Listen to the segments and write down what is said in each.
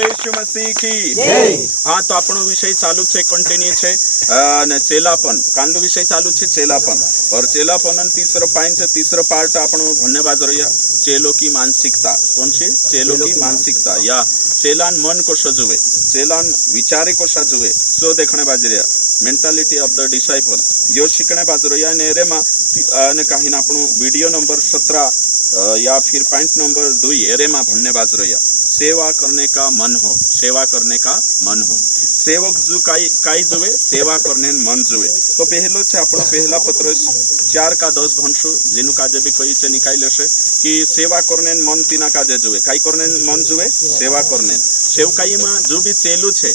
बोले यीशु मसीह की जय। हाँ तो આપણો વિષય ચાલુ છે કન્ટિન્યુ છે અને ચેલાપન કાલનો વિષય ચાલુ છે ચેલાપन और चेलापन तीसरो पार्ट આપણો धन्यवाद रहिया चेलो की मानसिकता कौन सी चेलो की मानसिकता या चेलान मन को सजुवे चेलान विचारे को सजुवे सो देखने बाज रहा मेंटालिटी ऑफ द डिसाइपल जो शिकने बाज रहा ने रे मा ने कहीं આપણો वीडियो नंबर 17 या फिर पॉइंट नंबर 2 एरे में भन्ने बाज रहा सेवा करने का मन हो सेवा करने का मन हो सेवक जो काई जुए सेवा करने मन जुए तो पहलो छे आपणो पहला पत्र 4 का 10 भणशु जेनु काजे भी कही छे निकाल लेशे कि सेवा करने मन तीना काजे जुए काई करने मन जुए सेवा करने सेवकाई में जो भी चेलू छे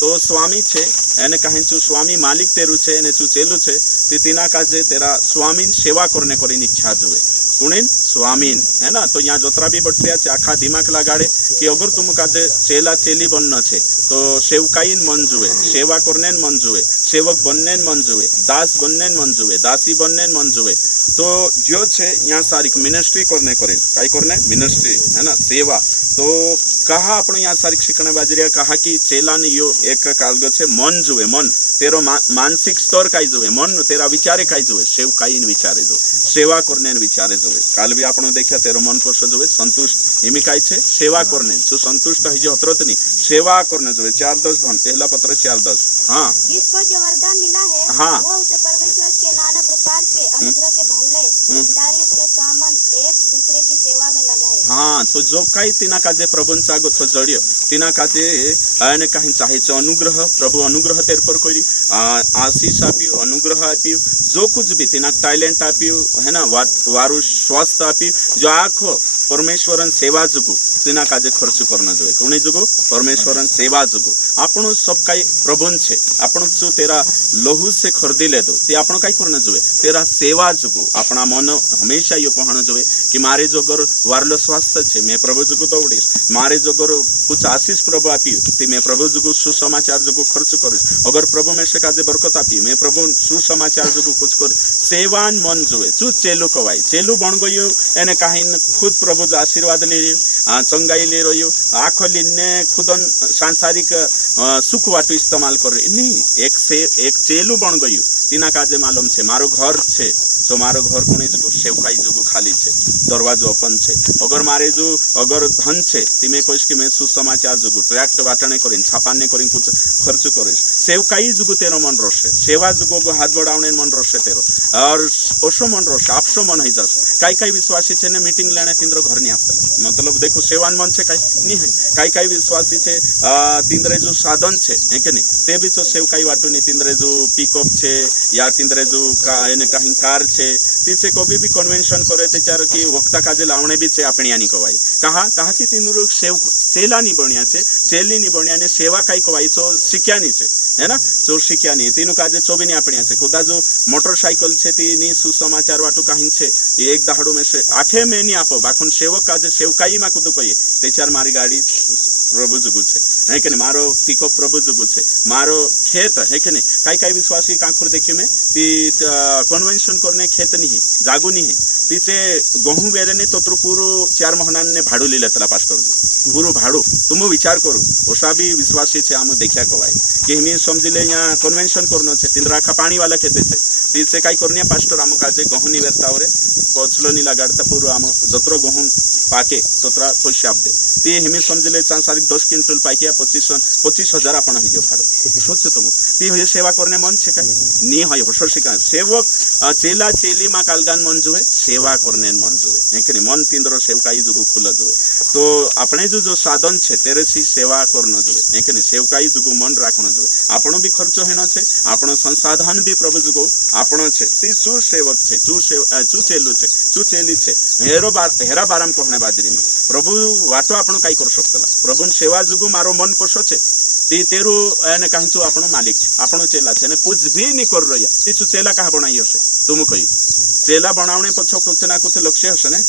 तो स्वामी छे एने कहीं चू स्वामी मालिक तेरू छे एने चू चेलू छे ती तीना काजे तेरा स्वामीन सेवा करने कोरी इच्छा जुए कुणीन स्वामीन है ना तो यहाँ जोतरा भी बटरिया छे आखा दिमाग लगाड़े कि अगर तुम काजे चेला चेली बनना छे तो सेवकाईन मन जुए सेवा करने मन जुए सेवक बनने मन जुए दास बनने मन जुए दासी बनने मन जुए तो जो छे यहाँ सारी मिनिस्ट्री करने काई करने मिनिस्ट्री है ना सेवा तो कहा अपने यहाँ सारी शिकने बाजरिया कहा कि चेला ने यो एक कालगो छे मन जुए मन तेरो मानसिक स्तर काई जुए मन तेरा विचारे काई जुए सेवकाईन विचारे जुए सेवा करने विचारे जुए काल भी आपने देखा तेरो मन को जुए संतुष्ट हिमी काई छे सेवा करने जो संतुष्ट है जो हतरतनी सेवा करने जुए 4:10 भन पहला पत्र 4:10 हाँ जिसको जो वरदान मिला है हाँ वो उसे परमेश्वर के नाना प्रकार के अनुग्रह के भले भंडारी के सामान एक दूसरे की सेवा में लगाए हाँ तो जो काई तीना काजे प्रभु सागो तो जड़ियो तीना काजे आने कहीं चाहे छे अनुग्रह प्रभु अनुग्रह तेर पर कोई आशीष आप्यु अनुग्रह आप्यु जो कुछ भी तीना टैलेंट आप्यु है ना वारु स्वास्थ्य आप्यु जो आखो परमेश्वरन सेवा जुगु तीना काजे खर्च करना जोए कोणी जुगु परमेश्वरन सेवा जुगु आपणो सब काई प्रभुन छे आपणो जो तेरा लहू से खरीदी ले दो ते आपणो काई करना जोए तेरा सेवा जुगु अपना मन हमेशा यो कहना जोए कि मारे जोगर वारलो स्वास्थ्य छे मैं प्रभु जुगु दौड़ीश मारे जोगर कुछ आशीष प्रभु आप्यु ते मैं प्रभु जुगु सुसमाचार जुगु खर्च करीश अगर प्रभु में से काजे बरकत आप्यु मैं प्रभु सुसमाचार जुगु कुछ कर सेवान मन जोए चू चेलू कवाई चेलू बन गयो एने काहीं खुद प्रभु जो आशीर्वाद ले चंगाई ले रह्यो आँखो लिने खुदन सांसारिक सुख वाटू इस्तेमाल कर नहीं एक चेलू बन गयु तीना काजे मालूम छे मारो घर छे तो मारो घर कोणी जुगु सेवकाई जुगु खाली छे दरवाजो ओपन छे अगर मारे जो अगर धन छे तिमे कोइस कि मैं सुसमाचार जुगु ट्रैक्ट वाटणे करिन छापाने करिन कुछ खर्च करिस सेवकाई जुगु तेरो मन रोशे सेवा जुगु हाथ बढ़ावणे मन रोशे तेरो और ओशो मन रोशे आपसो मन हई जास काई विश्वासी छे ने मीटिंग लेने तिंद्रो घर नहीं आपतला मतलब देखो सेवान मन छे काई नहीं है काई विश्वासी छे तिंद्रे जो साधन छे है के नहीं ते भी तो सेवकाई वाटू नहीं तिंद्रे जो पिकअप छे या तिंद्रे जो एने कहीं कार छे तीसे कभी भी कन्वेंशन करे ते चार की वक्ता काजे लावणे भी छे आपणी आनी कवाई कहा कि तिंद्रो सेव चेला नहीं बनिया छे चेली नहीं बनिया ने सेवा काई कवाई सो शिक्या नहीं छे है ना सो शिक्या नहीं तीनु काजे चोबीनी आपणी छे खुदा जो मोटरसाइकल छे तीनी सुसमाचार वाटू कहीं छे एक दहाड़ो में से आखे में नहीं आपो बाखुन सेवक काजे सेवकाई में कुदू कहिए ते चार मारी गाड़ी प्रभु जुगु छे है कि नहीं मारो पिकअप प्रभु जुगु छे मारो खेत है कि नहीं काई विश्वासी कांकुर देखी में ती कन्वेंशन करने खेत नहीं जागू नहीं तीचे गहूँ बेरे नहीं तो पूरो 4 महीना ने भाड़ू ली लेतला पास्टर पूरो भाड़ू तुम विचार करू ओसा भी विश्वासी छे आम देखा कवाई कि हमें समझी ले यहाँ कन्वेंशन करनो छे तीन राखा पानी वाला खेते छे तीसे काई करनिया पास्टर आम काजे गहूँ नहीं बेरता ओरे पछलो नहीं लगाड़ता पूरो आम जतरो गहूँ पाके तोतरा पैसा दे ती हमें समझी ले सांसारिक 10 क्विंटल पाइकिया 25,000 आपण ही जो भाड़ो सोचो तुम ती हो सेवा करने मन छे काई नहीं है हर्ष शिका सेवक चेला चेली मा कालगान मन जुए सेवा करने मन जुए है कि मन तींद्रो सेवकाई जुगु खुल जुए तो अपने जो साधन छे तेरे सी सेवा करनो जुए है कि सेवकाई जुगु मन राखनो जुए आपणो भी खर्च हेनो छे आपणो संसाधन भी प्रभु जुगु आपणो छे ती सु सेवक छे चू चेलू छे चू चेली छे हेरा बाराम कहने बाजरी में प्रभु वाटो आपणो काई कर सकतला प्रभु सेवा जुगु मारो मन कोशो छे ती तेरू एने कहीं आपणो मालिक आपणो चेला छे ने कुछ भी नहीं कर रहा ती चेला कहा बनाई हसे तुम कही चेला बनावने पछ कुछ ना कुछ लक्ष्य हसे ने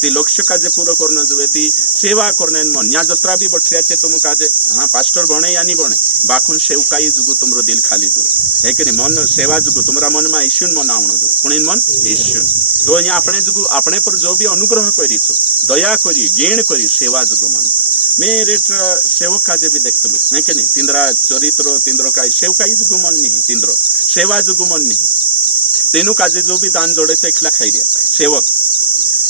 ती लक्ष्य काजे पूरा करना जुए ती सेवा करने मन या जत्रा भी बठरिया छे तुम काजे हाँ पास्टर बने या नहीं बने बाखुन सेवकाई जुगु तुमरो दिल खाली जुए है कि मन सेवा जुगु तुमरा मन में ईश्वन मन आवणो जुए कुणीन मन ईश्वन तो अँ अपने जुगु अपने पर जो भी अनुग्रह करीछु दया करी गेण करी सेवा जुगु मन मेरे सेवक काजे भी देखतलु है कि नहीं तिंद्रा चरित्र तिंद्रो काई सेवकाई जुगु मन नहीं तिंद्रो सेवा जुगु मन नहीं तेनु काजे जो भी दान जोड़े से खिला खाई दिया सेवक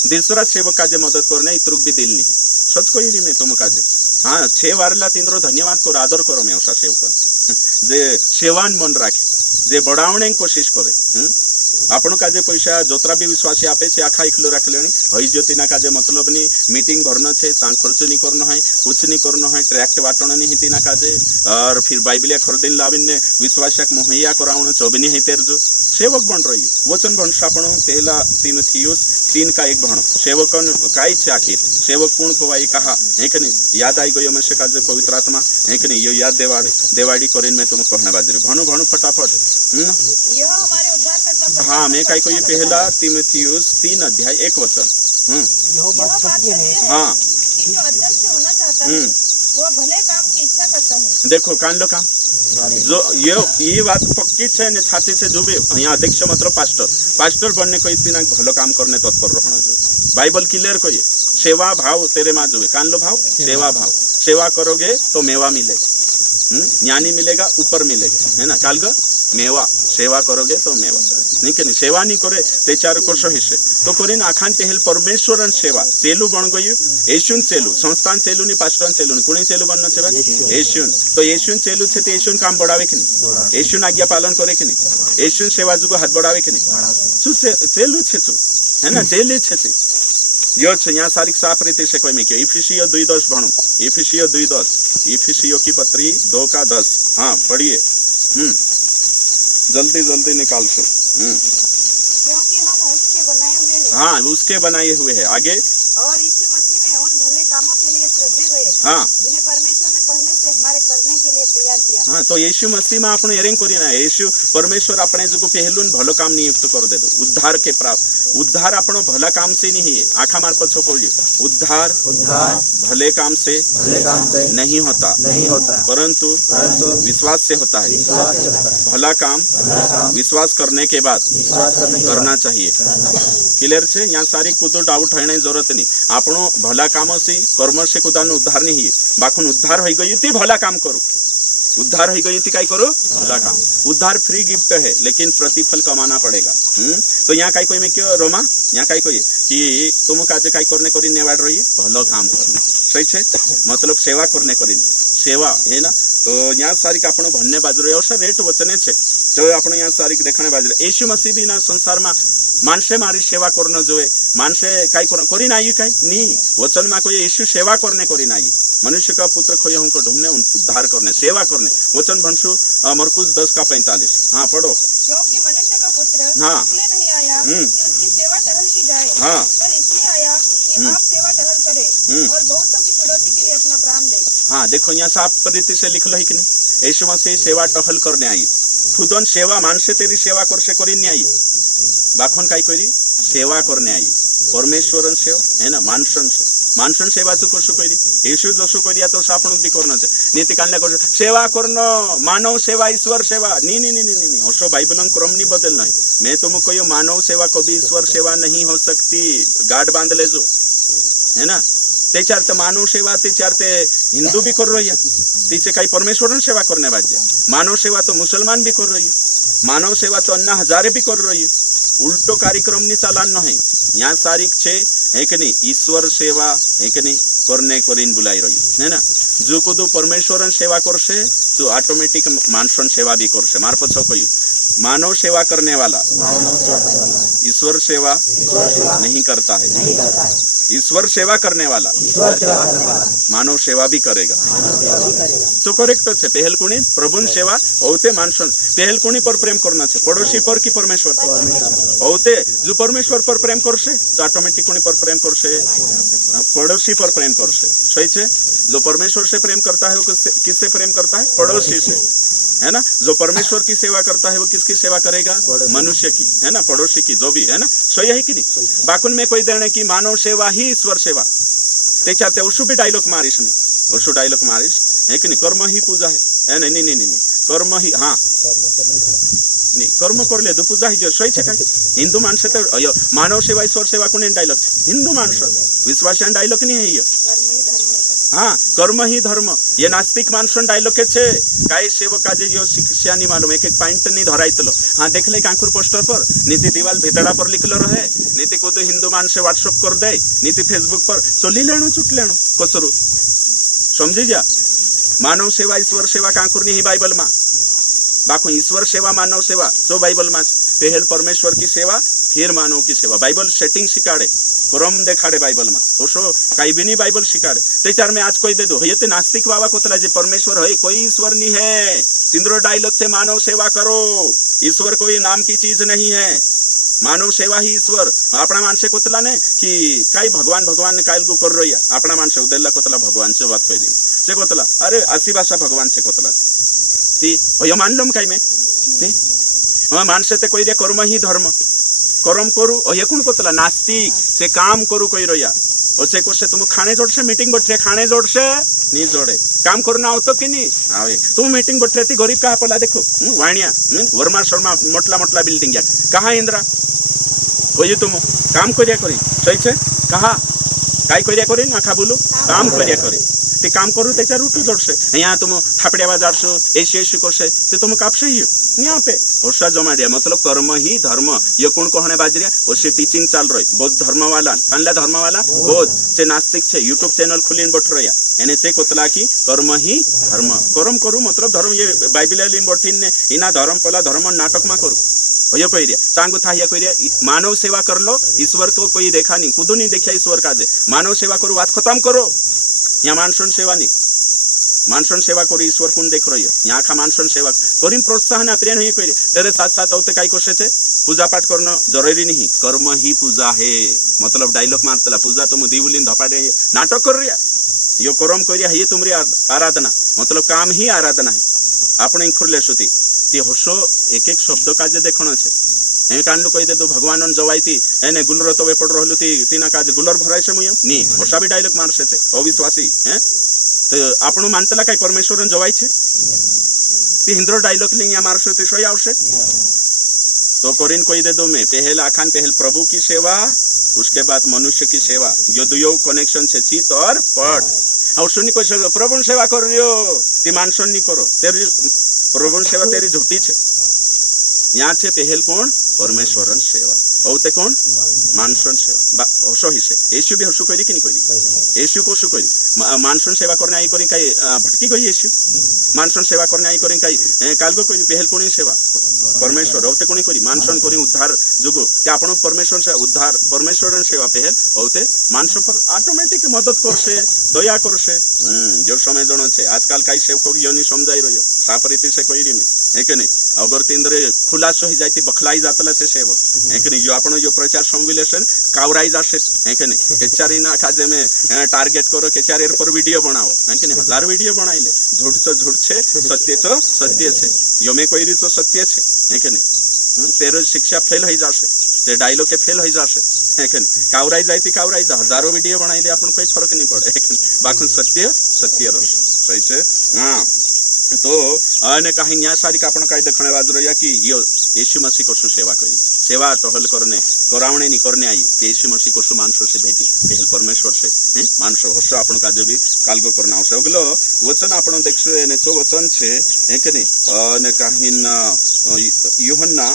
दूसरा सेवक काजे मदद करने इतरुक भी दिल नहीं सच कोई नहीं मैं तुम काजे हाँ 6 वारला तिंद्रो धन्यवाद करो आदर करो मैं उषा सेवकन जे सेवान मन राखे जे बढ़ावने कोशिश करे आपण काजे पैसा जोतरा भी विश्वासी आपे से आखा इखलो रखलेनी हई ज्योतिना काजे मतलब नहीं मीटिंग भरना छे ता खर्च नहीं करना है कुछ नहीं करना है ट्रैक्ट बाटना नहीं तीना काजे और फिर बाइबलिया खरदिन लाविन ने विश्वासक मुहैया करावण चोबनी है तेर जो सेवक बन रही वचन वंश आपण पहला तीमुथियुस 3 का 1 भणो सेवकन काई छे आखिर सेवक कोण कोवाई कहा है कि नहीं याद आई गयो मसे काजे पवित्र आत्मा है कि नहीं यो याद देवाड़ी करिन में तुम कहना बाजरी भणु भणु फटाफट यह हमारे उद्धारकर्ता हाँ मैं कहीं को ये पहला तीमुथियुस 3 अध्याय 1 वचन यह बात सत्य है हाँ कि जो अध्यक्ष होना चाहता है वो भले काम की इच्छा करता है। देखो कान लो काम जो ये बात पक्की है ने छाती से जो भी यहाँ अध्यक्ष मतलब पास्टर बनने को इतना भलो काम करने तत्पर रहना जो बाइबल क्लियर को ये सेवा भाव तेरे माँ जो कान लो भाव सेवा करोगे तो मेवा मिलेगा ज्ञानी मिलेगा ऊपर मिलेगा है ना काल का मेवा सेवा करोगे तो मेवा नहीं कि नहीं सेवा नहीं करे ते चार को सही से तो करीन आखान तेहल परमेश्वरन सेवा चेलू बन गई येशुन चेलू संस्थान चेलू नहीं पास्टरन चेलू नहीं कुणी चेलू बनना छे येशुन तो येशुन चेलू छे ते येशुन काम बढ़ावे कि नहीं येशुन आज्ञा पालन करे कि नहीं येशुन सेवा जुगो हाथ बढ़ावे कि नहीं छु चेलू छे छु है ना चेली छे यो छे यहाँ सारिक साफ रीति से कोई में क्यों इफिसियो 2:10 भणो इफिसियो 2:10 इफिसियो की पत्री 2 का 10 हाँ पढ़िए जल्दी निकाल सो क्योंकि हम उसके बनाए हुए हैं। हाँ उसके बनाए हुए हैं आगे और यीशु मसीह में उन भले कामों के लिए सृजे गए हाँ जिन्हें परमेश्वर ने पहले से हमारे करने के लिए तैयार किया। हाँ तो यीशु मसीह में आपण एरेंग करी ना यीशु परमेश्वर अपने जो पहलुन भलो काम नियुक्त कर दे दो उद्धार के प्राप्त उद्धार आपण भला काम से नहीं है आखा मार पछो कोलियो उद्धार भले काम से नहीं होता परंतु विश्वास से होता है भला काम विश्वास करने के बाद करना चाहिए क्लियर छे यहाँ सारी कुदो डाउट होने जरूरत नहीं आपनो भला काम से कर्म से कुदान उद्धार नहीं है बाखुन उद्धार हो गई थी भला काम करो उद्धार हो गई थी काय करो भला काम उद्धार फ्री गिफ्ट है लेकिन प्रतिफल कमाना पड़ेगा तो यहाँ काय कोई में क्यों रोमा यहाँ काय कोई कि तुम काजे काय करने करी नेवाड़ रही भलो काम करने सही छे मतलब सेवा करने करी सेवा है ना तो यहाँ सारी का आपण भन्ने बाजू अवश्य रेट वचने छे जो आपण यहाँ सारी देखने बाजू यीशु मसीह भी ना संसार में मानसे मारी सेवा करना जोए मानसे काय करी नाई काय नी वचन में कोई यीशु सेवा करने करी नाई मनुष्य का पुत्र खोए हमको ढूंढने उद्धार करने सेवा करने वचन भंसु मरकुस 10 का 45 हाँ पढ़ो क्योंकि मनुष्य का पुत्र हाँ इसलिए नहीं आया कि उसकी सेवा टहल की जाए हाँ पर इसलिए आया कि आप सेवा टहल करे और बहुतों की छुड़ौती के लिए अपना प्राण दे। हाँ देखो यहाँ साफ रीति से लिख लो ही कि नहीं यीशु मसीह सेवा टहल करने आई खुदन सेवा मानसे तेरी सेवा कर से करी नहीं आई बाखन काय करी सेवा करने आई परमेश्वरन सेवा है ना मानसन सेवा तो करसु करी यीशु जसु करिया तो आपण भी करना छे नीति कांडा कर सेवा करनो मानव सेवा ईश्वर सेवा नी ओसो बाइबलन क्रम नहीं बदल नहीं मैं तुमको कहियो मानव सेवा कभी ईश्वर सेवा नहीं हो सकती गाढ़ बांध लेजो है ना ते चारते मानव सेवा ते चारते हिंदू भी कर रही है तीचे काही परमेश्वरन सेवा करने बाजे मानव सेवा तो मुसलमान भी कर रही है मानव सेवा तो अन्ना हजारे भी कर रही है उल्टो कार्यक्रम नहीं चालान नहीं यहाँ सारिक छे है कि नहीं ईश्वर सेवा है कि नहीं करने करीन बुलाई रही है ना जो कुदू परमेश्वरन सेवा करसे तो ऑटोमेटिक मानसन सेवा भी करसे मार पछो कोई मानव सेवा करने वाला ईश्वर सेवा नहीं करता है ईश्वर सेवा करने वाला मानव सेवा भी करेगा तो करेक्ट है पहल कुणी प्रभु सेवा औते मानसन पहल कुणी पर प्रेम करना है पड़ोसी पर कि परमेश्वर औते जो परमेश्वर पर प्रेम करसे तो ऑटोमेटिक कुणी पर प्रेम करसे पड़ोसी पर प्रेम करसे सही है जो परमेश्वर से प्रेम करता है वो किससे प्रेम करता है पड़ोसी से है ना जो परमेश्वर की सेवा करता है वो किसकी सेवा करेगा मनुष्य की है ना पड़ोसी की जो भी है ना सही है कि नहीं बाकुन में कोई देने की मानव सेवा ही ईश्वर सेवा ते चाहते उसु भी डायलॉग मारिश में उसु डायलॉग मारिश है कि नहीं कर्म ही पूजा है नहीं कर्म ही हाँ नहीं कर्म कर ले पूजा ही जो सही है हिंदू मानस तो मानव सेवा ईश्वर सेवा कुछ डायलॉग हिंदू मानस विश्वास डायलॉग नहीं है ये हाँ कर्म ही धर्म ये नास्तिक मानसन डायलॉग के छे काई सेवक काजे यो शिक्षा नहीं मालूम एक पॉइंट नहीं धराइतलो हाँ देख ले कांकुर पोस्टर पर नीति दीवाल भितड़ा पर लिखलो रहे नीति को तो हिंदू मान से व्हाट्सएप कर दे नीति फेसबुक पर चली लेणु चुट लेणु कोसरु समझी जा मानव सेवा ईश्वर सेवा कांकुर नहीं बाइबल में बाको ईश्वर सेवा मानव सेवा जो बाइबल में पहल परमेश्वर की सेवा फिर मानव की सेवा बाइबल सेटिंग सिखाड़े क्रम देखाड़े बाइबल में ओसो कई भी नहीं बाइबल सिखाड़े तेचार में आज कोई दे दो ये तो नास्तिक बाबा कोतला जे परमेश्वर है कोई ईश्वर नहीं है तिंद्रो डायलॉग से मानव सेवा करो ईश्वर कोई नाम की चीज नहीं है मानव सेवा ही ईश्वर अपना मानसे कोतला ने कि काई भगवान भगवान ने कायल गो कर रही है अपना मानसे उदेला कोतला भगवान से बात कह दी से कोतला अरे आसी भाषा भगवान से कोतला ती यो मान लम काई में ती मानसे ते कोई रे कर्म ही धर्म कर्म करू ये कौन कोतला नास्तिक से काम करू कोई रोया ओसे कोसे तुम खाने जोड़ से मीटिंग बैठे खाने जोड़ से नहीं जोड़े काम करना हो तो कि नहीं आवे तुम मीटिंग बैठे थी गरीब कहाँ पला देखो वाणिया वर्मा शर्मा मोटला मोटला बिल्डिंग या कहाँ इंद्रा ओये तुम काम करिया करी सही छे कहा काय करिया करी ना खा बोलो काम करिया करी ते काम करू ते रूटू जोड़से यहाँ तुम थापड़िया जाड़सो ऐसी ऐसी करसे ते तुम कापसे ही यहाँ पे वर्षा जमा दिया मतलब कर्म ही धर्म ये कौन कहने बाजरिया उससे टीचिंग चल रही बौद्ध धर्म वाला कानला धर्म वाला बौद्ध से नास्तिक छे यूट्यूब चैनल खुलीन बैठ रहा एने से कोतला की कर्म ही धर्म कर्म करू मतलब धर्म ये बाइबल बैठीन ने इना धर्म पला धर्म नाटक में करू ये कह रिया चांगू था कह रिया मानव सेवा कर लो ईश्वर को कोई देखा नहीं खुद नहीं देखा ईश्वर का जे मानव सेवा करो बात खत्म करो यहाँ मानसन सेवा नहीं मानसन सेवा करो ईश्वर कौन देख रही है यहाँ का मानसन सेवा करीम प्रोत्साहन प्रेरण ही कह तेरे साथ साथ होते कई कोशे थे पूजा पाठ करना जरूरी नहीं कर्म ही पूजा है मतलब डायलॉग मारतला पूजा तुम दीवलिन धपाटे नाटक कर रही यो कर्म कर ये तुम्हारी आराधना मतलब काम ही आराधना है अपने खुरले सुती ती हसो एक एक शब्द काजे देखना छे ए कांडू कही दे दो भगवान जवाई थी एने गुलर तो वेपड़ रहलु थी तीना काजे गुलर भराय से मुयम नी हसा भी डायलॉग मारसे छे अविश्वासी हैं तो आपणो मानतला काय परमेश्वर जवाई छे ती हिंद्रो डायलॉग लिंग मारसे ते सोय आवशे तो करीन कोई दे दो मैं पहल आखान पहल प्रभु की सेवा उसके बाद मनुष्य की सेवा यो दुयो कनेक्शन से चित और पट और सुनी कोई प्रभु सेवा कर रियो ती मानसन नहीं करो तेरी प्रभु सेवा तेरी झूठी छे यहाँ छे पहल कौन परमेश्वरन सेवा औते कौन मानसन सेवा हसो हिसे येशु भी हसु करी कि नहीं करी येशु को सु करी मानसन सेवा करने आई करी काई भटकी गई येशु मानसन सेवा करने आई करी काई कालगो करी पहल कोनी सेवा परमेश्वर औते कोनी करी मानसन करी उद्धार जुगो ते आपण परमेश्वर से उद्धार परमेश्वरन सेवा पहल औते मानसन पर ऑटोमेटिक मदद करसे दया करसे जो समय जनो छे आजकल काई सेवक योनी समझाई रहियो सापरीति से कोई री में है कि नहीं अगर तिंद्रे खुलासो ही जाती बखलाई जातला से सेवक है कि नहीं जो आपण जो प्रचार संविलेशन कावराई जासे है कि नहीं केचारी ना खाजे में टारगेट करो केचारी पर वीडियो बनाओ है कि नहीं 1000 वीडियो बनाइले झूठ तो झूठ छे सत्य तो सत्य छे यो में कोई री तो सत्य छे है कि नहीं तेरो शिक्षा फेल हो जासे ते डायलॉग के फेल हो जासे है कि नहीं कावराई जाती कावराई जा 1000 वीडियो बनाइले आपण कोई फर्क नहीं पड़े है कि नहीं बाकी सत्य सत्य रस सही छे हां तो अने कहीं न्याय सारी का कई देखने बाजू रहा कि यो यीशु मसीह को सेवा करी सेवा टहल करने करावणे नहीं करने आई यीशु मसीह को मानसो से भेजी पहल परमेश्वर से हैं मानसो हस आपण का जो भी कालगो करना आवश्यक अगलो वचन आपण देखसो एने तो वचन छे है कि नहीं अने कहीं यूहन्ना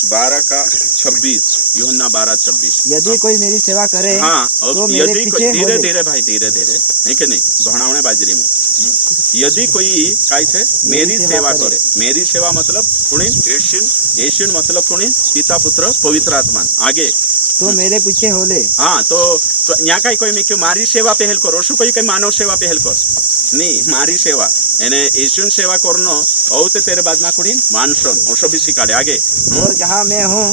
12:26 यूहन्ना 12:26 यदि कोई मेरी सेवा करे हाँ तो यदि धीरे धीरे भाई धीरे धीरे है कि नहीं भणावणे बाजरी में यदि कोई काय छे मेरी सेवा करे मेरी सेवा मतलब कुणी एशियन मतलब कुणी पिता पुत्र पवित्र आत्मा आगे तो मेरे पीछे होले हाँ तो यहाँ कहीं कोई मैं क्यों मारी सेवा पहल करो शू कोई मानव सेवा पहल कर नहीं मारी सेवा एने एशियन सेवा करनो औते तेरे बाद में कुड़ी मानसन ओसो भी सिखाड़े आगे और जहाँ मैं हूँ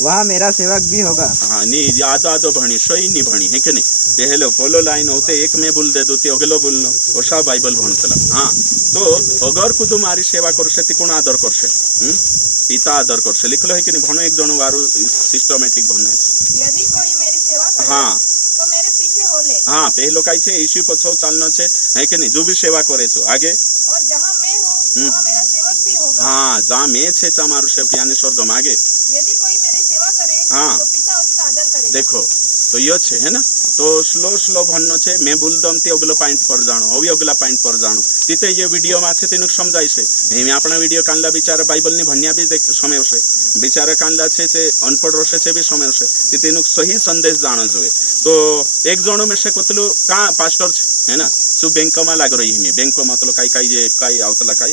वहाँ मेरा सेवक भी होगा हाँ नहीं आदो आदो भणी सोई नहीं भणी है कि नहीं पहले पोलो लाइन होते एक में बोल दे दो ते अगलो बोलनो ओसा बाइबल भणतला हाँ तो अगर कुदु मारी सेवा करसे ती कोण आदर करसे पिता आदर करसे लिखलो है कि नहीं भणो एक जण वारू सिस्टमैटिक भणना है यदि कोई मेरी सेवा करे हाँ तो मेरे पीछे होले हाँ पहलो काई छे यीशु पछो चालनो छे है कि नहीं जो भी सेवा करे छो आगे और जहाँ मैं हूँ वहाँ मेरा सेवक भी होगा हाँ जहाँ मैं छे तमारू सेवक यानी स्वर्ग में आगे यदि कोई मेरी सेवा करे हाँ। तो पिता उसका आदर करेगा देखो तो यो छे है ना तो स्लो स्लो भन्नो छे मैं बोलदम ते अगलो पॉइंट पर जाणो अभी अगला पॉइंट पर जाणो तिते ये वीडियो में छे तेनु समजाय छे एमे आपणा वीडियो कांला बिचारा बाइबल नि भन्या भी देख समय छे बिचारा कांला छे ते अनपढ़ रसे छे भी समय छे ते तेनु सही संदेश जाणो जोए तो एक जणो में से कोतलु का पास्टर छे है ना सु बैंक में लाग रही है बैंक मतलब काई जे काई आवतला काई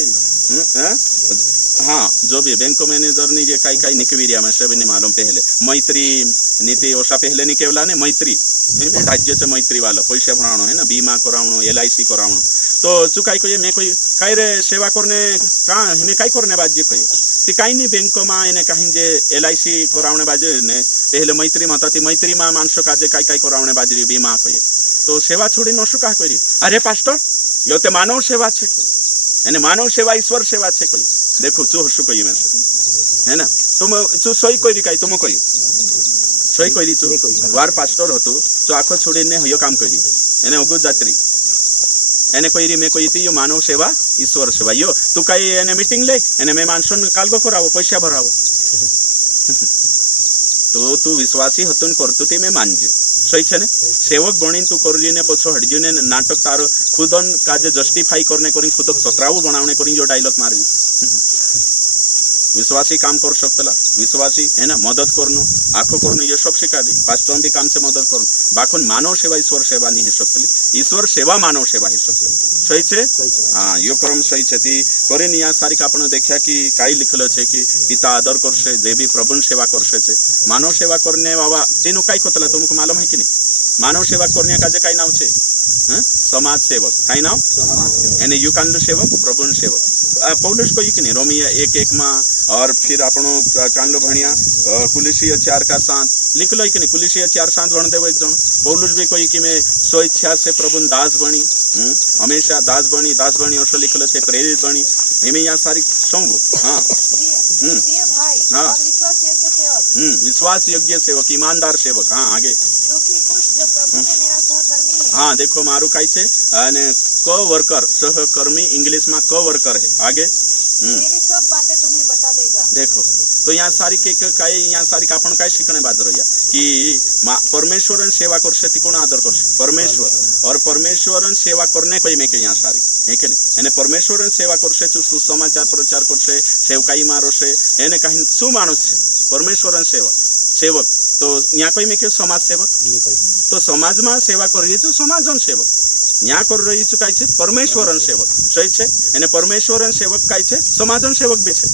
हाँ जो भी बैंक मैनेजर नी जे काई निकवीरिया में से भी नहीं मालूम पहले मैत्री नीति ओसा पहले नहीं केवला ने मैत्री राज्य से मैत्री वाला पैसा भराणो है ना बीमा करावणो LIC करावणो तो चुकाई को मैं कोई काई रे सेवा करने का हमें काई करने बाजी कोई ती काई नहीं बैंक में एने कहीं जे LIC करावणे बाजे ने पहले मैत्री में ती मैत्री में मानसो काजे काई करावणे बाजी बीमा कोई तो सेवा छोड़ी नशो का कोई अरे पास्टर यो ते मानव सेवा छे एने मानव सेवा ईश्वर सेवा छे कोई देखो चू हसु कोई में से है ना तुम चू सही कोई काई तुम कोई सही कोई चू वार पास्टर हतु तो आखो छोड़ी ने हयो काम करी एने ओगु जात्री एने कोई मैं कोई थी यो मानव सेवा ईश्वर सेवा यो तू काई एने मीटिंग ले एने मैं मानसन कालगो करावो पैसा भरावो तो तू विश्वासी हतुन करतु ते मैं मानजो सही छे ने सेवक बणी तू करजी ने पछो हटजी ने नाटक तारो खुदन काजे जस्टिफाई करने करी खुदक सतराऊ बनावणे करी जो डायलॉग मारजी विश्वासी काम कर सकतला विश्वासी है ना मदद करनो आखो करनो ये सब सिखा दी पास्टर भी काम से मदद करनो बाखुन मानव सेवा ईश्वर सेवा नहीं है सकतली ईश्वर सेवा मानव सेवा है सकतली सही छे हाँ यो क्रम सही छे ती करे निया सारी का आपण देखा कि काई लिखलो छे कि पिता आदर करसे जे भी प्रभु सेवा करसे छे मानव सेवा करने बाबा तेनु काई कोतला तुमको मालूम है कि नहीं मानव सेवा करने का जे काई नाम छे समाज सेवक काई नाम एने यू कांड सेवक प्रभु सेवक पौलुस को कि नहीं रोमिया 1:1 में और फिर आपनो कांड भणिया कुलिसिया 4:7 लिख लो कि नहीं कुलिसिया 4:7 बन देव एक जन पौलुस भी कोई कि मैं स्व इच्छा से प्रभु दास बनी हमेशा दास बनी और लिख लो से प्रेरित बनी हमें यहाँ सारी समझो हाँ प्रिय भाई हाँ। और विश्वास योग्य सेवक विश्वास योग्य सेवक ईमानदार सेवक हाँ आगे दुखी पुरुष जो प्रभु में मेरा सहकर्मी है हाँ देखो मारू काई से को वर्कर सहकर्मी इंग्लिश में को वर्कर है आगे मेरी सब बातें तुम्हें बता देगा देखो तो यहाँ सारी के काय यहाँ सारी का आपण काय शिकणे बाजर या कि परमेश्वरन सेवा करसे ती कोण आदर करसे परमेश्वर और परमेश्वरन सेवा करने कोई में के यहाँ सारी है के नहीं एने परमेश्वरन सेवा करसे छु सुसमाचार प्रचार करसे सेवकाई मारोसे एने कहीं सु मानुस छे परमेश्वरन सेवक तो यहाँ कोई में के समाज सेवक तो समाज में सेवा कर रही है समाजन सेवक यहाँ कर रही छु काई छे परमेश्वरन सेवक सही छे एने परमेश्वरन सेवक काई छे समाजन सेवक भी छे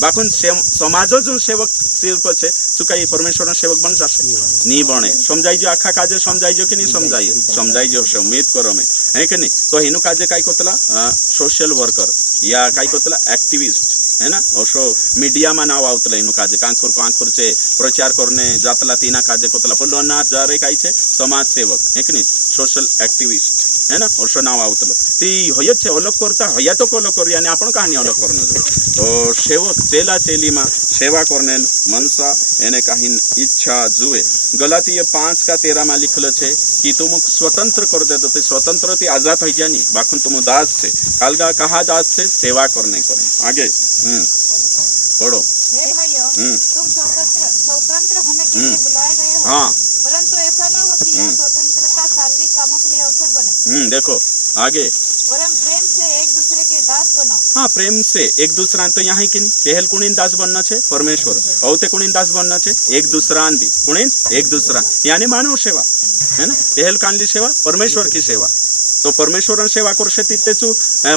बाकुन समाजो जो सेवक सिर्फ छे चुकाई परमेश्वरन सेवक बन जाशे नहीं बने समझाइजो आखा काजे समझाइजो कि नहीं समझाइजो से उम्मीद करो में है कि नहीं तो हिनु काजे काई कोतला सोशल वर्कर या काई कोतला एक्टिविस्ट है ना ओसो मीडिया में नाव आवतला इनु काजे कांखुर से प्रचार करने जातला तीना काजे कोतला पल्लोना जारे काई छे समाज सेवक है कि नहीं सोशल एक्टिविस्ट है ना ओसो नाव आवतलो ती होय छे अलग करता होया तो कोलो कर यानी आपण कहानी अलग करनो जो तो सेवक चेला चेली में सेवा करने मनसा एने कहीं इच्छा जुए गलातीय 5:13 में लिखलो छे कि तुम स्वतंत्र कर दे तो स्वतंत्र थी आजाद हो जानी बाखुन तुम दास से कालगा कहा दास से सेवा करने करे आगे पढ़ो हे भाइयों तुम स्वतंत्र होने के लिए बुलाए गए हो हाँ परंतु ऐसा न हो कि यह स्वतंत्रता शारीरिक कामों के लिए अवसर बने देखो आगे वरन प्रेम से एक दूसरे के दास बनो हाँ प्रेम से एक दूसरा तो यहाँ कि नहीं पहल कुणीन दास बनना छे परमेश्वर औते कुणीन दास बनना छे एक दूसरा भी कुणीन एक दूसरा यानी मानव सेवा है ना पहल कांली सेवा परमेश्वर की सेवा तो परमेश्वर सेवा करसे तितेचु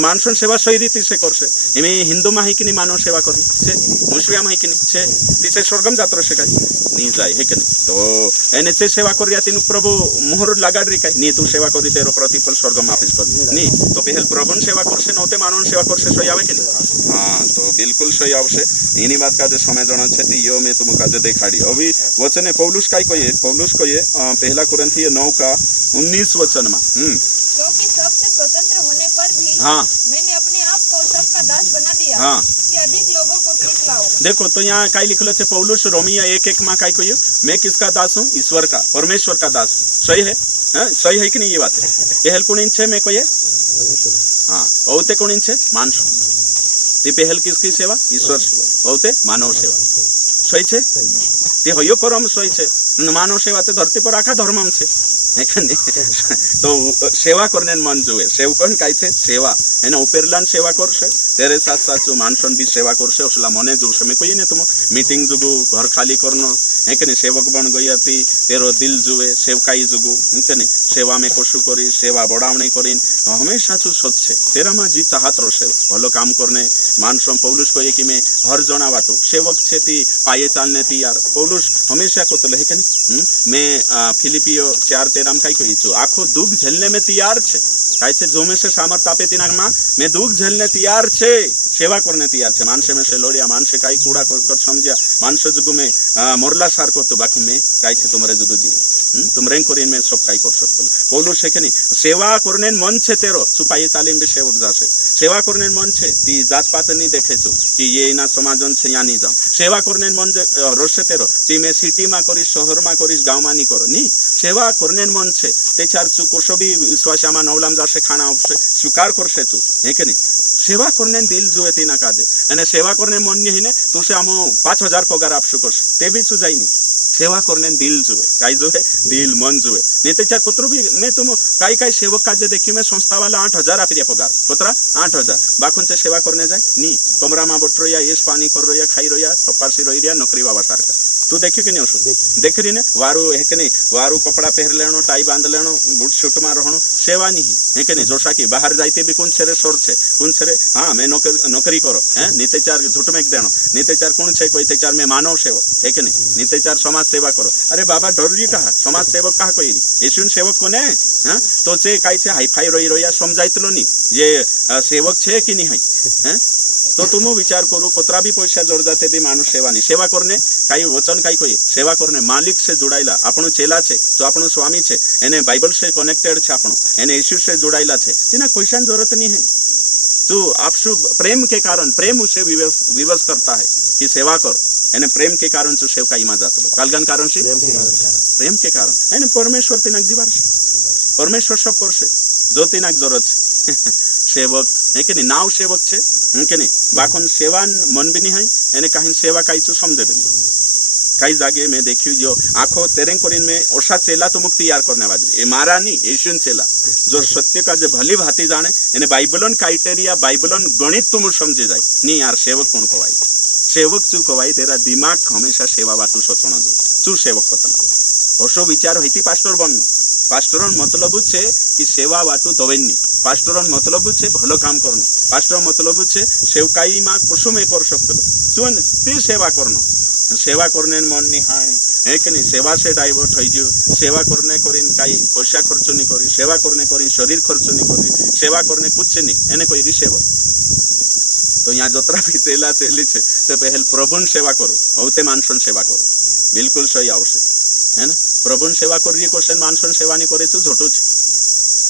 मानसन सेवा सही रीति से करसे एमे हिंदू में है कि नहीं मानव सेवा करनी छे मुस्लिम है कि नहीं छे तिसे स्वर्गम जात्र से काई नहीं जाए है कि नहीं तो एने से सेवा कर तीन प्रभु मोहर लगाड़ रे काई नहीं तू सेवा करी तेरो प्रतिफल स्वर्गम वापस कर नहीं तो पहल प्रभु सेवा करसे नौते मानव सेवा करसे सही आवे कि नहीं हाँ तो बिल्कुल सही आवशे इनी बात का जो समय जणा छे ती यो मैं तुमका जे देखाड़ी अभी वचने पौलुस काई कहिए पहला कुरिन्थी 9:19 वचन में क्योंकि सबसे स्वतंत्र होने पर भी हाँ मैंने अपने आप को सबका दास बना दिया हाँ कि अधिक लोगों को सीख लाओ देखो तो यहाँ काई लिखलो छे पौलुस रोमिया 1:1 में काई कहियो मैं किसका दास हूँ ईश्वर का परमेश्वर का दास सही है सही है कि नहीं ये बात है पहल कुणीन छे मैं कहिए हाँ औते कुणीन छे मानसो ती पहल किसकी सेवा ईश्वर सेवा औते मानव सेवा सोई छे ते होयो करम सोई छे मानव सेवा ते धरती पर आखा धर्मम छे है के नहीं तो सेवा करने मन जुए सेवकन काय छे सेवा एने उपेरलान सेवा करशे तेरे साथ साथ जो मानसन भी सेवा करशे उसला मने जोशे मैं कोई ने तुम मीटिंग जुगु घर खाली करनो है के नहीं सेवक बन गई थी तेरो दिल जुए सेवकाई जुगु है के नहीं सेवा में कोशु करी सेवा बढ़ावणी करी हमेशा चु सोचे तेरा में जी चाहत रहे भलो काम करने मानसम पौलुस को कि मैं हर जना वाटू सेवक छे ती पाये चालने ती यार पौलुस हमेशा को तो है के नहीं मैं फिलिपियो 4:13 कई कही छु आखो दुख झेलने में तैयार छे काय छे जो में से सामर्थ आपे तिनाक मा मैं दुख झेलने तैयार छे सेवा करने तैयार छे मानसे में से लोडिया मानसे काई कूड़ा कर समझिया मानसे जुगु में मोरला सार को तो बाकी में काय छे तुमरे जुगु जीव तुम रेंग करीन में सब काई कर सकतो पौलुस है के नहीं सेवा करने मन छे तेरो चुपाई चालीन बे सेवक जासे सेवा करने मन छे ती जात पात नहीं देखे छु कि ये इना समाजन छे या नहीं जाम सेवा करने मन रोसे तेरो ती में सिटी मा करी शहर मा करी गांव मा नहीं करो नी सेवा करने मन छे ते चार चु कोशो भी विश्वासा मा नवलाम जासे खाना आपसे स्वीकार करसे छु है के नहीं सेवा करने दिल जुए ती ना कादे अने सेवा करने मन नहीं ने तो से आमो 5000 पगार आपसु करसे ते भी छु जाई नहीं सेवा करने दिल जुए काई जुए दिल मन जुए नहीं तो चार कुतरो भी मैं तुम काई काई सेवक काजे देखी मैं संस्था वाला 8000 आपरिया पगार कुतरा 8000 बाकुन से सेवा करने जाए नी कमरा मा बट रोया येस पानी कर रोया खाई रोया थपासी रोया नौकरी बाबा सारका तू देखी कि नहीं उसु देख रही ने वारू है कि नहीं वारू कपड़ा पहर लेनो टाई बांध लेनो बूट शूट में रहनो सेवा नहीं है कि नहीं जोशा की बाहर जाते भी कौन छे सोर छे कौन छे हाँ मैं नौकरी करो हैं नीते चार झूठ में देनो नीते चार कौन छे कोई ते चार में मानव सेवक है कि नहीं नीते चार समाज सेवा करो अरे बाबा डरी कहा समाज सेवक कहा कोई यीशु सेवक को ने हाँ तो चे काई छे हाई फाई रोया समझाइतलो नहीं ये सेवक छे कि नहीं है तो तुम विचार करो कोतरा भी पैसा जोड़ जाते भी मानुष सेवा नहीं सेवा करने काई वचन काई कोई सेवा करने मालिक से जोड़ाइला आपनो चेला छे जो आपनो स्वामी छे एने बाइबल से कनेक्टेड छे आपनो एने यीशु से जोड़ाइला छे तिना पैसा जरूरत नहीं है तो आपसु प्रेम के कारण प्रेम उसे विवश करता है कि सेवा कर एने प्रेम के कारण जो सेवकाई मा जातलो कालगन कारण से प्रेम के कारण एने परमेश्वर तिनाक जीवार परमेश्वर सब करसे जो तिनाक जरूरत सेवक है कि नहीं नाव सेवक छे है कि नहीं बाखन सेवा मन भी नहीं है एने कहीं सेवा काई चु समझे भी नहीं कई जागे में देखियो जो आखो तेरें कोरिन में ओसा चेला तो मुक्ति तैयार करने वाली ये मारा नहीं यीशु चेला जो सत्य का जो भली भांति जाने एने बाइबलन क्राइटेरिया बाइबलन गणित तुम समझे जाए नहीं यार सेवक कौन कवाई सेवक चू कवाई तेरा दिमाग हमेशा सेवा बाटू सोचना जो चू सेवक कतला ओसो विचार होती पास्टर बननो पास्टरन मतलब छे कि सेवा बाटू दवेनी पास्टरन मतलब छे भलो काम करनो पास्टर मतलब छे सेवकाई मा कुसुमे कर सकतो सुन ते सेवा करनो सेवा करने मन नहीं है कि नहीं सेवा से डाइवर्ट हो जो सेवा करने करीन काई पैसा खर्च नहीं करी सेवा करने करीन शरीर खर्च नहीं करी सेवा करने कुछ नहीं एने कोई रिसेवा तो यहाँ जोतरा भी चेला चेली छे तो पहले प्रभुन सेवा करो औते मानसन सेवा करो बिल्कुल सही आवश्य है ना प्रभुन सेवा करिए क्वेश्चन मानसन सेवा नहीं करे तो झोटो छे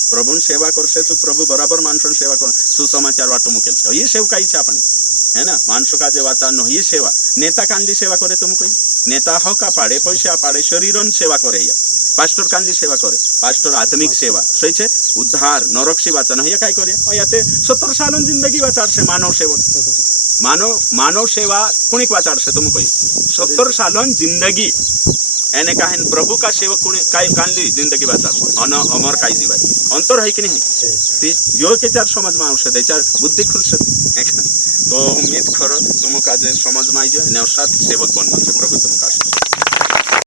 प्रभुन सेवा करसे तो प्रभु बराबर मानसन सेवा कर सुसमाचार वाटो मुकेल छे ये सेवकाई छे आपणी है ना मानसो का जे वाचा नो ये सेवा नेता कांदी सेवा करे तुम कोई नेता हो का पाड़े पैसा पाड़े शरीरन सेवा करे या पास्टर कांदी सेवा करे पास्टर आत्मिक सेवा सही छे उद्धार नरक से वाचा नहीं काय करे याते 70 सालन जिंदगी वाचार से मानव सेवक मानव सेवा कुणिक वाचार से तुम कोई 70 सालन जिंदगी एने काहन प्रभु का सेवक कुणी काय कानली जिंदगी वाचार अन अमर काय जीवाय अंतर है कि नहीं ती यो के चार समझ में आवश्यक है चार बुद्धि खुलसे तो उम्मीद करो तुम का समझ में आई जाए नवसात सेवक बनना से प्रभु तुम का